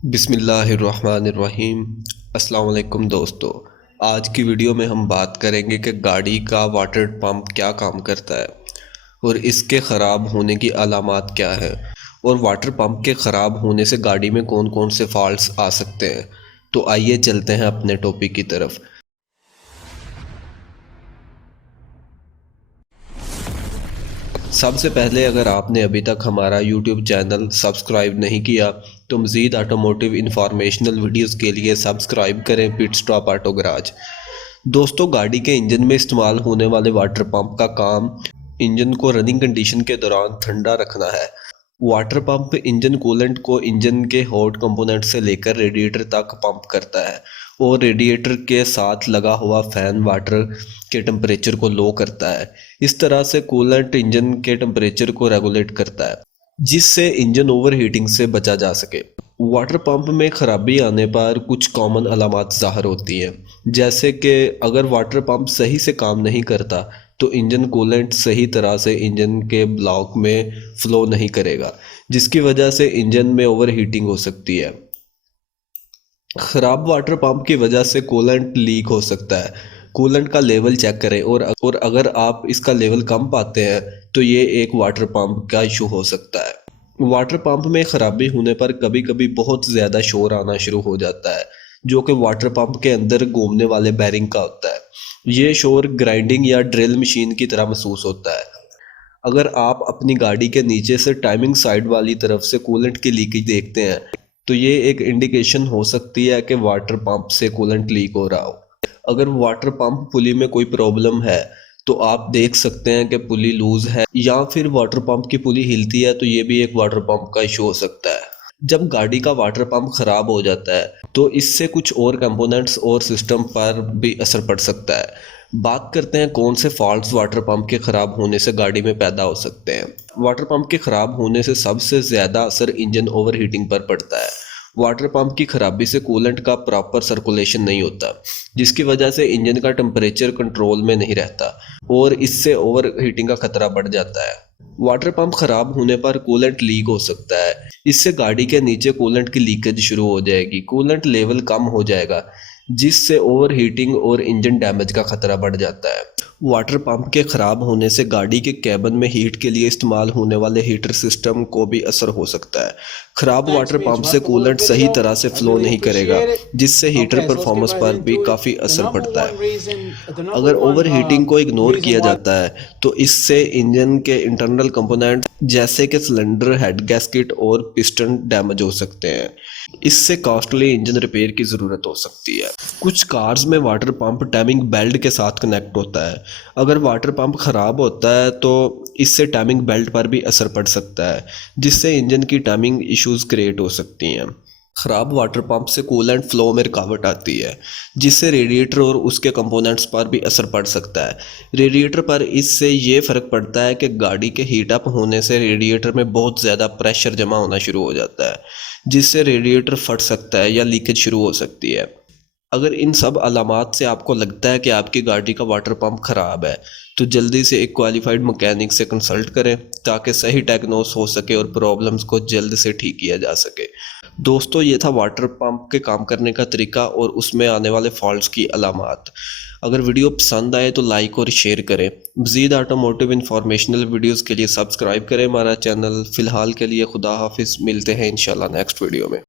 बिस्मिल्लाहिर्रहमानिर्रहीम। अस्सलाम वालेकुम दोस्तों, आज की वीडियो में हम बात करेंगे कि गाड़ी का वाटर पंप क्या काम करता है और इसके ख़राब होने की अलामात क्या है और वाटर पंप के ख़राब होने से गाड़ी में कौन कौन से फॉल्ट्स आ सकते हैं। तो आइए चलते हैं अपने टॉपिक की तरफ। सबसे पहले अगर आपने अभी तक हमारा यूट्यूब चैनल सब्सक्राइब नहीं किया तो मज़ीद ऑटोमोटिव इंफॉर्मेशनल वीडियोस के लिए सब्सक्राइब करें पिट स्टॉप ऑटो गराज। दोस्तों, गाड़ी के इंजन में इस्तेमाल होने वाले वाटर पंप का काम इंजन को रनिंग कंडीशन के दौरान ठंडा रखना है। वाटर पंप इंजन कूलेंट को इंजन के हॉट कंपोनेंट से लेकर रेडिएटर तक पंप करता है और रेडिएटर के साथ लगा हुआ फैन वाटर के टेम्परेचर को लो करता है। इस तरह से कूलेंट इंजन के टेम्परेचर को रेगुलेट करता है जिससे इंजन ओवर हीटिंग से बचा जा सके। वाटर पंप में खराबी आने पर कुछ कॉमन अलामात ज़ाहिर होती हैं, जैसे कि अगर वाटर पंप सही से काम नहीं करता तो इंजन कूलेंट सही तरह से इंजन के ब्लॉक में फ़्लो नहीं करेगा, जिसकी वजह से इंजन में ओवर हीटिंग हो सकती है। ख़राब वाटर पंप की वजह से कूलेंट लीक हो सकता है। कूलेंट का लेवल चेक करें और अगर आप इसका लेवल कम पाते हैं तो ये एक वाटर पंप का इशू हो सकता है। वाटर पंप में ख़राबी होने पर कभी कभी बहुत ज़्यादा शोर आना शुरू हो जाता है, जो कि वाटर पंप के अंदर घूमने वाले बैरिंग का होता है। ये शोर ग्राइंडिंग या ड्रिल मशीन की तरह महसूस होता है। अगर आप अपनी गाड़ी के नीचे से टाइमिंग साइड वाली तरफ से कूलेंट की लीकेज देखते हैं तो ये एक इंडिकेशन हो सकती है कि वाटर पंप से कूलेंट लीक हो रहा हो। अगर वाटर पंप पुली में कोई प्रॉब्लम है तो आप देख सकते हैं कि पुली लूज है या फिर वाटर पंप की पुली हिलती है, तो ये भी एक वाटर पंप का इशू हो सकता है। जब गाड़ी का वाटर पंप खराब हो जाता है तो इससे कुछ और कंपोनेंट्स और सिस्टम पर भी असर पड़ सकता है। बात करते हैं कौन से फॉल्ट्स वाटर पंप के ख़राब होने से गाड़ी में पैदा हो सकते हैं। वाटर पंप के ख़राब होने से सबसे ज़्यादा असर इंजन ओवर हीटिंग पर पड़ता है। वाटर पंप की खराबी से कूलेंट का प्रॉपर सर्कुलेशन नहीं होता, जिसकी वजह से इंजन का टेम्परेचर कंट्रोल में नहीं रहता और इससे ओवर हीटिंग का खतरा बढ़ जाता है। वाटर पंप खराब होने पर कूलेंट लीक हो सकता है। इससे गाड़ी के नीचे कूलेंट की लीकेज शुरू हो जाएगी, कूलेंट लेवल कम हो जाएगा, जिससे ओवर हीटिंग और इंजन डैमेज का खतरा बढ़ जाता है। वाटर पंप के ख़राब होने से गाड़ी के कैबिन में हीट के लिए इस्तेमाल होने वाले हीटर सिस्टम को भी असर हो सकता है। ख़राब वाटर पंप से कूलेंट सही तरह से फ्लो नहीं करेगा, जिससे हीटर परफॉर्मेंस पर भी काफ़ी असर पड़ता है। अगर ओवर हीटिंग को इग्नोर किया जाता है तो इससे इंजन के इंटरनल कंपोनेंट जैसे कि सिलेंडर, हेड गैस्केट और पिस्टन डैमेज हो सकते हैं। इससे कॉस्टली इंजन रिपेयर की ज़रूरत हो सकती है। कुछ कार्स में वाटर पंप टाइमिंग बेल्ट के साथ कनेक्ट होता है। अगर वाटर पंप ख़राब होता है तो इससे टाइमिंग बेल्ट पर भी असर पड़ सकता है, जिससे इंजन की टाइमिंग इश्यूज क्रिएट हो सकती हैं। ख़राब वाटर पंप से कूलेंट फ्लो में रुकावट आती है, जिससे रेडिएटर और उसके कंपोनेंट्स पर भी असर पड़ सकता है। रेडिएटर पर इससे ये फ़र्क पड़ता है कि गाड़ी के हीट अप होने से रेडिएटर में बहुत ज़्यादा प्रेशर जमा होना शुरू हो जाता है, जिससे रेडिएटर फट सकता है या लीकेज शुरू हो सकती है। अगर इन सब अलामात से आपको लगता है कि आपकी गाड़ी का वाटर पंप ख़राब है तो जल्दी से एक क्वालिफाइड मैकेनिक से कंसल्ट करें ताकि सही डायग्नोस हो सके और प्रॉब्लम्स को जल्द से ठीक किया जा सके। दोस्तों, ये था वाटर पंप के काम करने का तरीका और उसमें आने वाले फॉल्ट्स की अलामात। अगर वीडियो पसंद आए तो लाइक और शेयर करें। मज़ीद ऑटोमोटिव इंफॉर्मेशनल वीडियोज़ के लिए सब्सक्राइब करें हमारा चैनल। फ़िलहाल के लिए खुदा हाफिज़, मिलते हैं इंशाल्लाह नेक्स्ट वीडियो में।